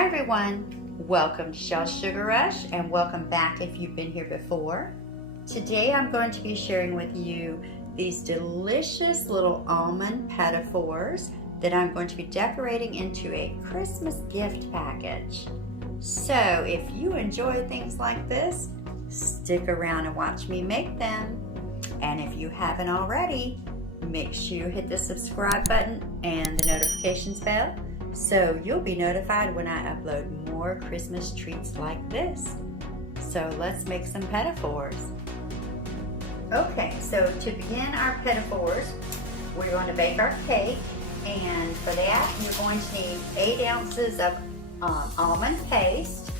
Hi everyone, welcome to Shell's Sugar Rush and welcome back if you've been here before. Today I'm going to be sharing with you these delicious little almond petit fours that I'm going to be decorating into a Christmas gift package. So if you enjoy things like this, stick around and watch me make them. And if you haven't already, make sure you hit the subscribe button and the notifications bell so you'll be notified when I upload more Christmas treats like this. So let's make some petit fours. Okay, so to begin our petit fours, we're going to bake our cake, and for that you're going to need 8 ounces of almond paste,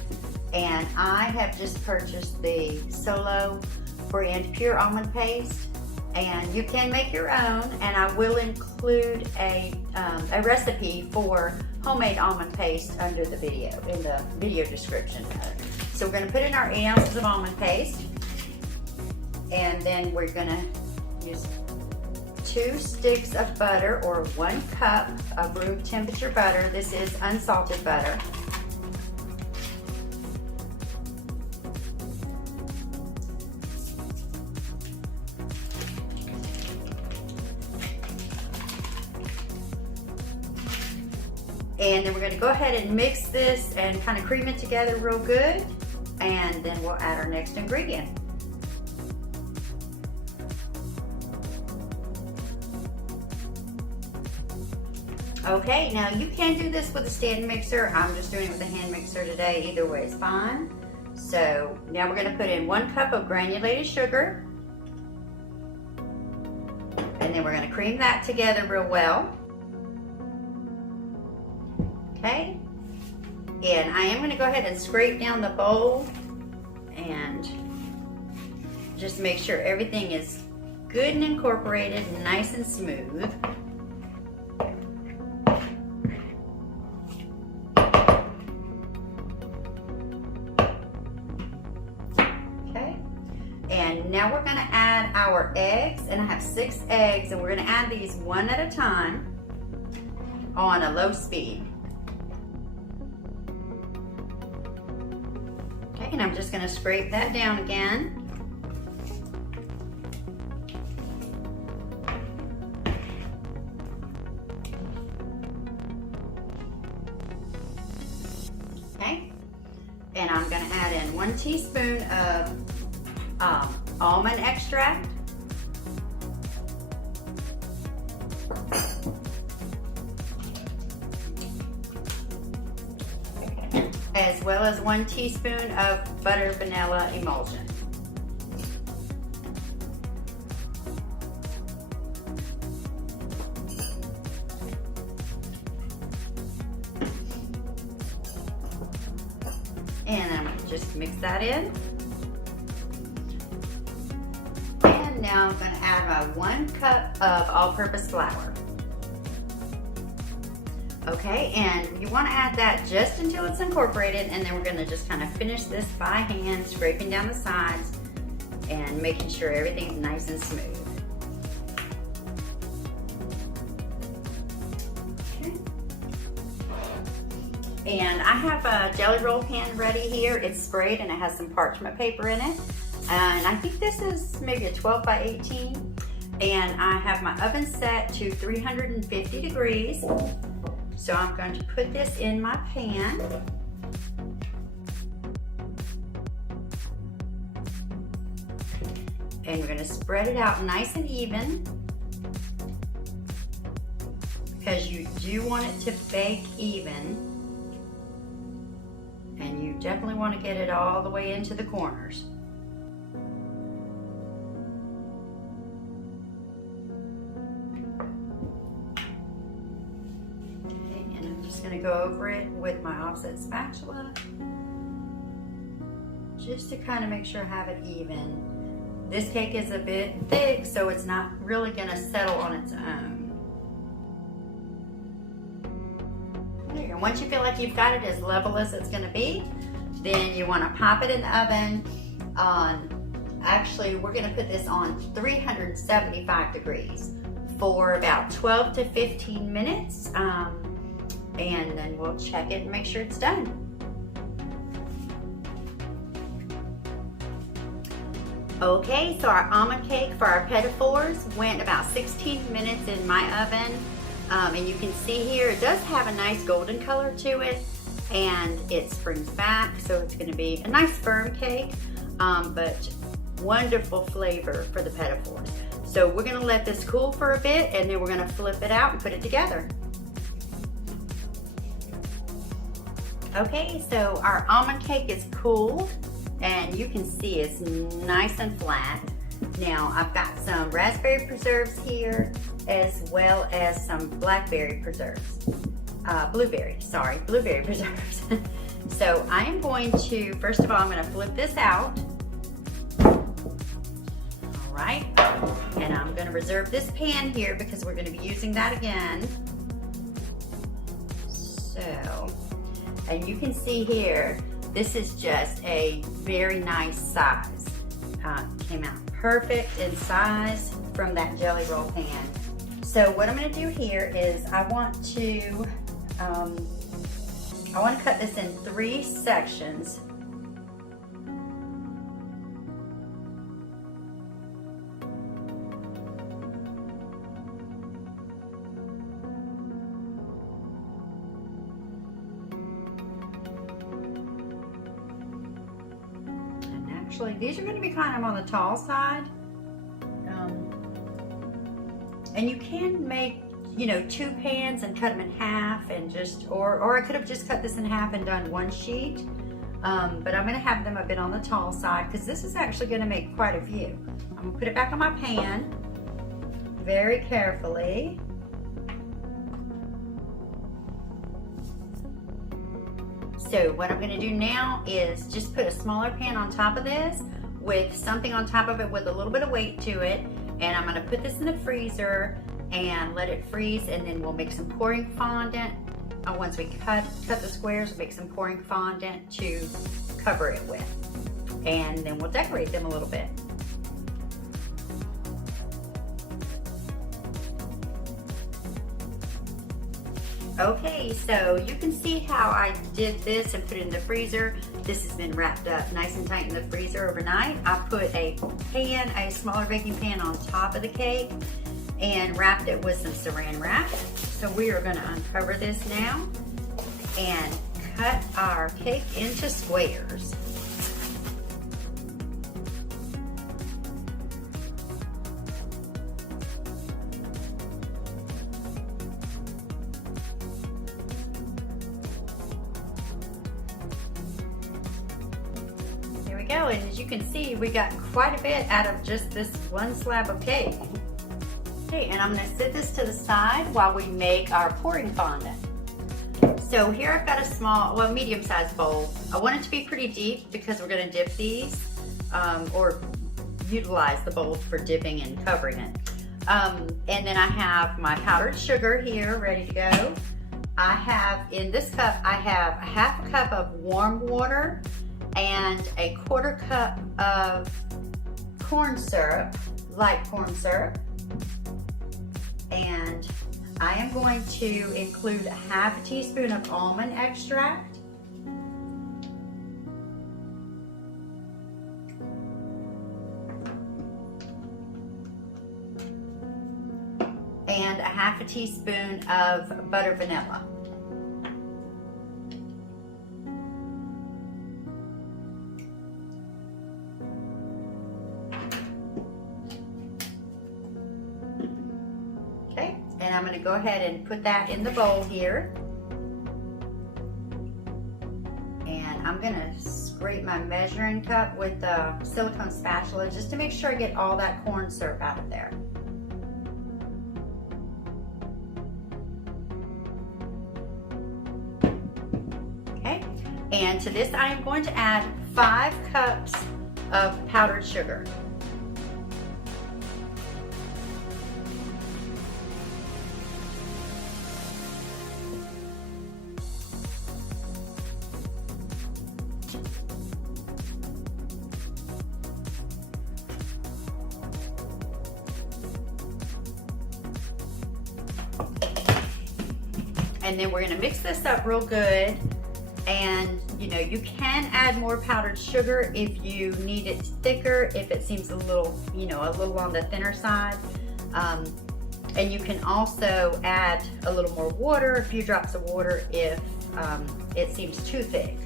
and I have just purchased the Solo brand pure almond paste, and you can make your own, and I will include a recipe for homemade almond paste under the video, in the video description. So we're going to put in our 8 ounces of almond paste, and then we're going to use 2 sticks of butter or 1 cup of room temperature butter. This is unsalted butter. And then we're going to go ahead and mix this and kind of cream it together real good, and then we'll add our next ingredient. Okay, now you can do this with a stand mixer. I'm just doing it with a hand mixer today. Either way is fine. So now we're going to put in 1 cup of granulated sugar, and then we're going to cream that together real well. Okay, and I am going to go ahead and scrape down the bowl and just make sure everything is good and incorporated and nice and smooth. Okay, and now we're going to add our eggs, and I have 6 eggs, and we're going to add these one at a time on a low speed. And I'm just going to scrape that down again. Okay, and I'm going to add in 1 teaspoon of almond extract, as well as 1 teaspoon of butter vanilla emulsion. And I'm going to just mix that in. And now I'm going to add my 1 cup of all-purpose flour. Okay, and you want to add that just until it's incorporated, and then we're going to just kind of finish this by hand, scraping down the sides and making sure everything's nice and smooth. Okay. And I have a jelly roll pan ready here. It's sprayed and it has some parchment paper in it. And I think this is maybe a 12 by 18. And I have my oven set to 350 degrees. So I'm going to put this in my pan. And we're going to spread it out nice and even, because you do want it to bake even. And you definitely want to get it all the way into the corners. Going to go over it with my offset spatula just to kind of make sure I have it even. This cake is a bit thick, so it's not really going to settle on its own. And once you feel like you've got it as level as it's going to be, then you want to pop it in the oven on, actually we're going to put this on 375 degrees for about 12 to 15 minutes. and then we'll check it and make sure it's done. Okay, so our almond cake for our petit fours went about 16 minutes in my oven. And you can see here, it does have a nice golden color to it, and it springs back, so it's gonna be a nice firm cake, but wonderful flavor for the petit fours. So we're gonna let this cool for a bit, and then we're gonna flip it out and put it together. Okay, so our almond cake is cooled, and you can see it's nice and flat. Now I've got some raspberry preserves here, as well as some blackberry preserves. Blueberry preserves. So I am going to, first of all, I'm going to flip this out. All right, and I'm going to reserve this pan here because we're going to be using that again. So, and you can see here, this is just a very nice size. Came out perfect in size from that jelly roll pan. So what I'm going to do here is I want to cut this in 3 sections. And actually, these are going to be kind of on the tall side. And you can make, you know, 2 pans and cut them in half and just, or I could have just cut this in half and done 1 sheet. But I'm gonna have them a bit on the tall side because this is actually gonna make quite a few. I'm gonna put it back on my pan very carefully. So what I'm gonna do now is just put a smaller pan on top of this with something on top of it with a little bit of weight to it. And I'm gonna put this in the freezer and let it freeze, and then we'll make some pouring fondant. Once we cut the squares, we'll make some pouring fondant to cover it with. And then we'll decorate them a little bit. Okay, so you can see how I did this and put it in the freezer. This has been wrapped up nice and tight in the freezer overnight. I put a smaller baking pan on top of the cake and wrapped it with some saran wrap. So we are gonna uncover this now and cut our cake into squares. Go, and as you can see, we got quite a bit out of just this 1 slab of cake. Okay, and I'm going to set this to the side while we make our pouring fondant. So here I've got a small, well, medium-sized bowl. I want it to be pretty deep because we're going to dip these, or utilize the bowl for dipping and covering it. And then I have my powdered sugar here ready to go. I have, in this cup, I have a 1/2 cup of warm water and a 1/4 cup of corn syrup, light corn syrup. And I am going to include a 1/2 teaspoon of almond extract. And a 1/2 teaspoon of butter vanilla. And I'm going to go ahead and put that in the bowl here. And I'm going to scrape my measuring cup with the silicone spatula just to make sure I get all that corn syrup out of there. Okay, and to this I am going to add 5 cups of powdered sugar. And then we're gonna mix this up real good. And you know, you can add more powdered sugar if you need it thicker, if it seems a little, you know, a little on the thinner side. And you can also add a little more water, a few drops of water, if it seems too thick.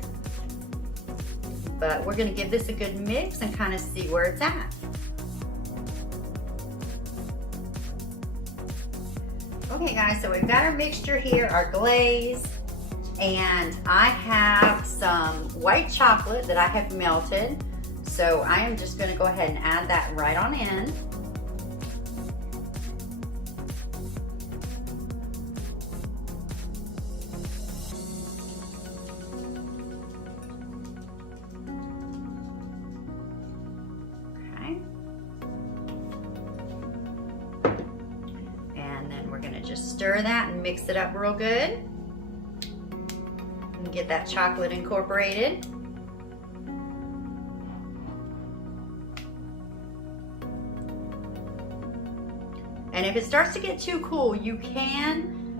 But we're gonna give this a good mix and kind of see where it's at. Okay guys, so we've got our mixture here, our glaze, and I have some white chocolate that I have melted. So I am just gonna go ahead and add that right on in. Just stir that and mix it up real good and get that chocolate incorporated. And if it starts to get too cool, you can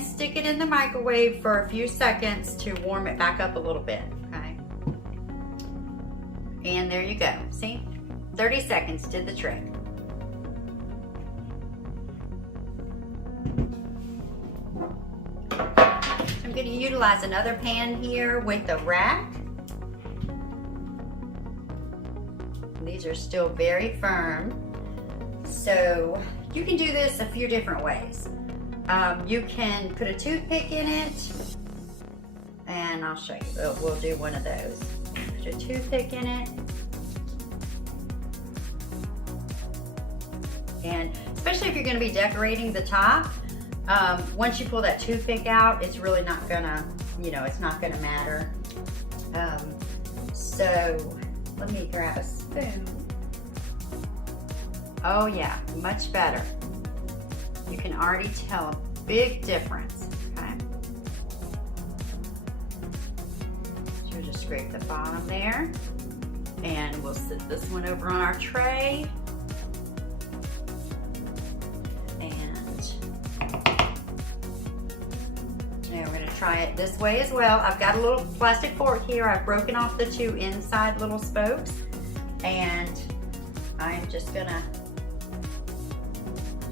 stick it in the microwave for a few seconds to warm it back up a little bit, okay? And there you go. See? 30 seconds did the trick. I'm going to utilize another pan here with the rack. These are still very firm. So you can do this a few different ways. You can put a toothpick in it, and I'll show you. We'll do one of those. Put a toothpick in it. And especially if you're going to be decorating the top, once you pull that toothpick out, it's really not gonna, you know, it's not gonna matter. So let me grab a spoon. Oh yeah, much better. You can already tell a big difference, okay? So just scrape the bottom there, and we'll sit this one over on our tray. Try it this way as well. I've got a little plastic fork here. I've broken off the two inside little spokes, and I'm just gonna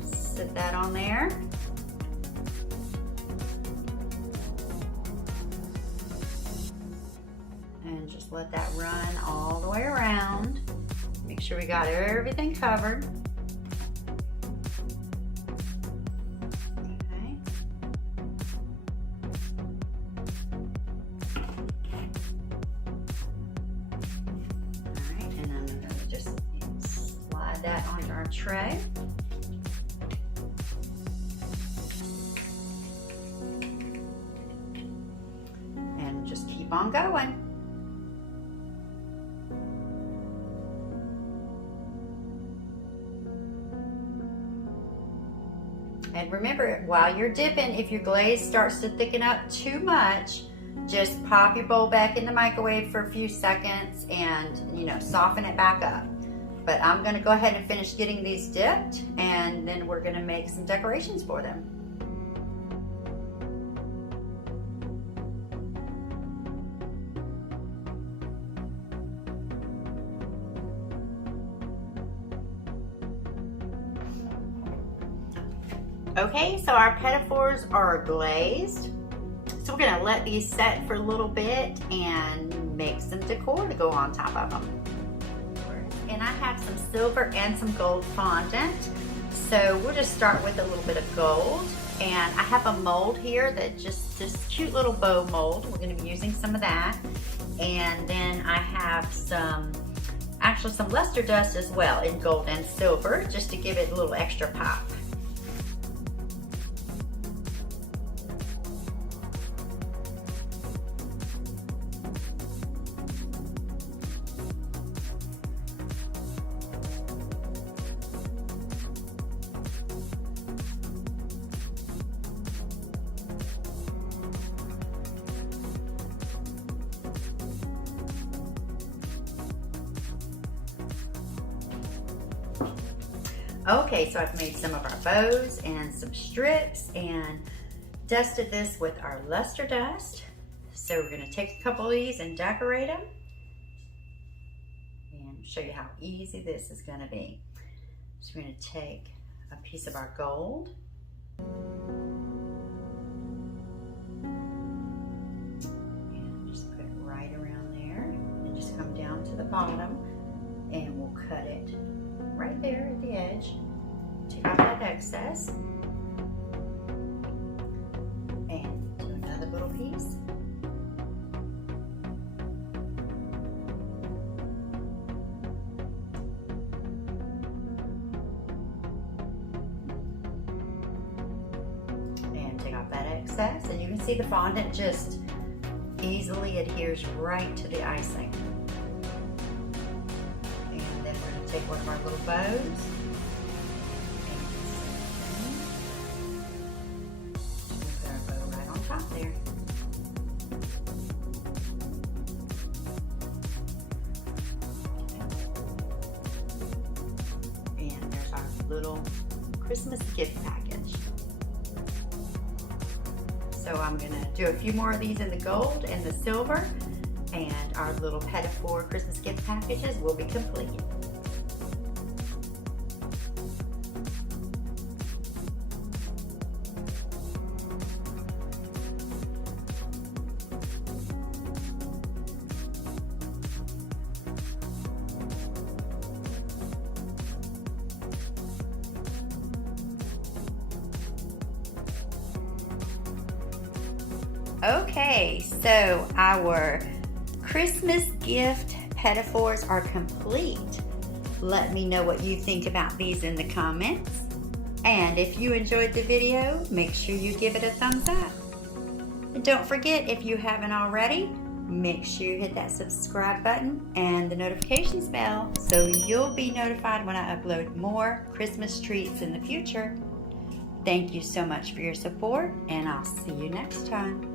sit that on there. And just let that run all the way around. Make sure we got everything covered. That on our tray. And just keep on going. And remember, while you're dipping, if your glaze starts to thicken up too much, just pop your bowl back in the microwave for a few seconds and, you know, soften it back up. But I'm going to go ahead and finish getting these dipped, and then we're going to make some decorations for them. Okay, so our petit fours are glazed. So we're going to let these set for a little bit and make some decor to go on top of them. And I have some silver and some gold fondant. So we'll just start with a little bit of gold. And I have a mold here that just cute little bow mold. We're going to be using some of that. And then I have actually some luster dust as well in gold and silver, just to give it a little extra pop. Okay, so I've made some of our bows and some strips, and dusted this with our luster dust. So we're gonna take a couple of these and decorate them and show you how easy this is gonna be. So we're gonna take a piece of our gold. And just put it right around there. And just come down to the bottom and we'll cut it right there at the edge. Take out that excess. And do another little piece. That excess, and you can see the fondant just easily adheres right to the icing. And then we're going to take one of our little bows and put our bow right on top there. And there's our little Christmas gift package. So I'm gonna do a few more of these in the gold and the silver, and our little Petit Fours Christmas gift packages will be complete. Okay, so our Christmas gift Petit Fours are complete. Let me know what you think about these in the comments. And if you enjoyed the video, make sure you give it a thumbs up. And don't forget, if you haven't already, make sure you hit that subscribe button and the notifications bell so you'll be notified when I upload more Christmas treats in the future. Thank you so much for your support, and I'll see you next time.